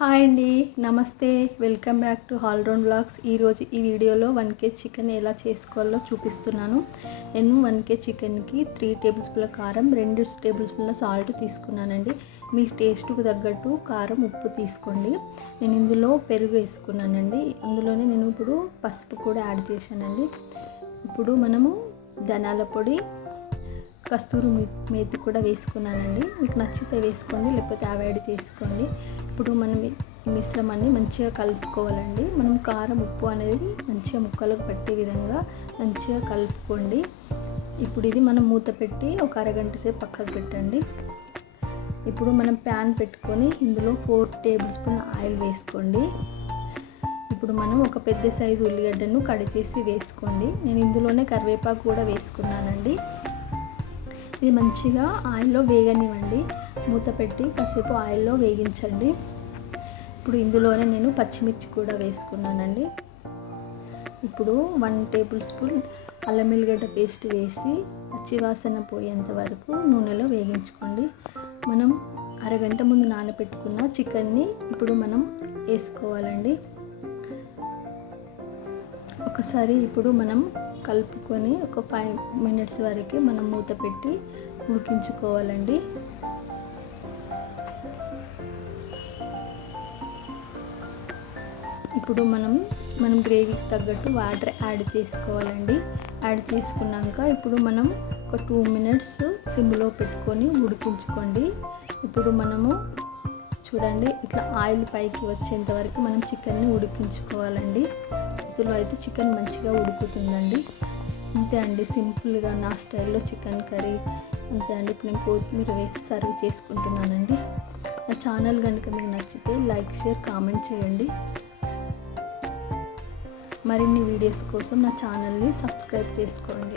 Hi అండి, నమస్తే. Welcome back to all round vlogs. ఈరోజు ఈ వీడియోలో 1 kg చికెన్ ఎలా చేసుకోవాలో చూపిస్తున్నాను. నేను 1 kg చికెన్కి 3 టేబుల్ స్పూన్ల కారం, 2 టేబుల్ స్పూన్ల సాల్ట్ తీసుకున్నానండి. మీ టేస్ట్కు తగ్గట్టు కారం, ఉప్పు తీసుకోండి. నేను ఇందులో పెరుగు వేసుకున్నానండి. అందులోనే నేను ఇప్పుడు పసుపు కూడా యాడ్ చేశానండి. ఇప్పుడు మనము ధనియాల పొడి, కస్తూరి మేతి కూడా వేసుకున్నానండి. మీకు నచ్చితే వేసుకోండి, లేకపోతే అవాయిడ్ చేసుకోండి. ఇప్పుడు మనం ఈ మిశ్రమాన్ని మంచిగా కలుపుకోవాలండి. మనం కారం, ఉప్పు అనేది మంచిగా ముక్కలకు పట్టే విధంగా మంచిగా కలుపుకోండి. ఇప్పుడు ఇది మనం మూత పెట్టి ఒక అరగంట సేపు పక్కకు పెట్టండి. ఇప్పుడు మనం ప్యాన్ పెట్టుకొని ఇందులో 4 టేబుల్ స్పూన్ ఆయిల్ వేసుకోండి. ఇప్పుడు మనం ఒక పెద్ద సైజు ఉల్లిగడ్డను కట్ చేసి వేసుకోండి. నేను ఇందులోనే కరివేపాకు కూడా వేసుకున్నానండి. ఇది మంచిగా ఆయిల్లో వేగనివ్వండి. మూత పెట్టి కాసేపు ఆయిల్లో వేగించండి. ఇప్పుడు ఇందులోనే నేను పచ్చిమిర్చి కూడా వేసుకున్నానండి. ఇప్పుడు 1 టేబుల్ స్పూన్ అల్లం వెల్లిగడ్డ పేస్ట్ వేసి పచ్చివాసన పోయేంత వరకు నూనెలో వేగించుకోండి. మనం అరగంట ముందు నానబెట్టుకున్న చికెన్ని ఇప్పుడు మనం వేసుకోవాలండి. ఒకసారి ఇప్పుడు మనం కలుపుకొని ఒక 5 మినిట్స్ వరకు మనం మూత పెట్టి ఉడికించుకోవాలండి. ఇప్పుడు మనం గ్రేవీకి తగ్గట్టు వాటర్ యాడ్ చేసుకోవాలండి. యాడ్ చేసుకున్నాక ఇప్పుడు మనం ఒక 2 మినిట్స్ సిమ్లో పెట్టుకొని ఉడికించుకోండి. ఇప్పుడు మనము చూడండి, ఇట్లా ఆయిల్ పైకి వచ్చేంత వరకు మనం చికెన్ని ఉడికించుకోవాలండి. ఇందులో అయితే చికెన్ మంచిగా ఉడుకుతుందండి. అంతే అండి, సింపుల్గా నా స్టైల్లో చికెన్ కర్రీ అంతే అండి. ఇప్పుడు నేను కొత్తిమీర వేసి సర్వ్ చేసుకుంటున్నానండి. నా ఛానల్ కనుక మీకు నచ్చితే లైక్, షేర్, కామెంట్ చేయండి. మరిన్ని వీడియోస్ కోసం నా ఛానల్ని సబ్స్క్రైబ్ చేసుకోండి.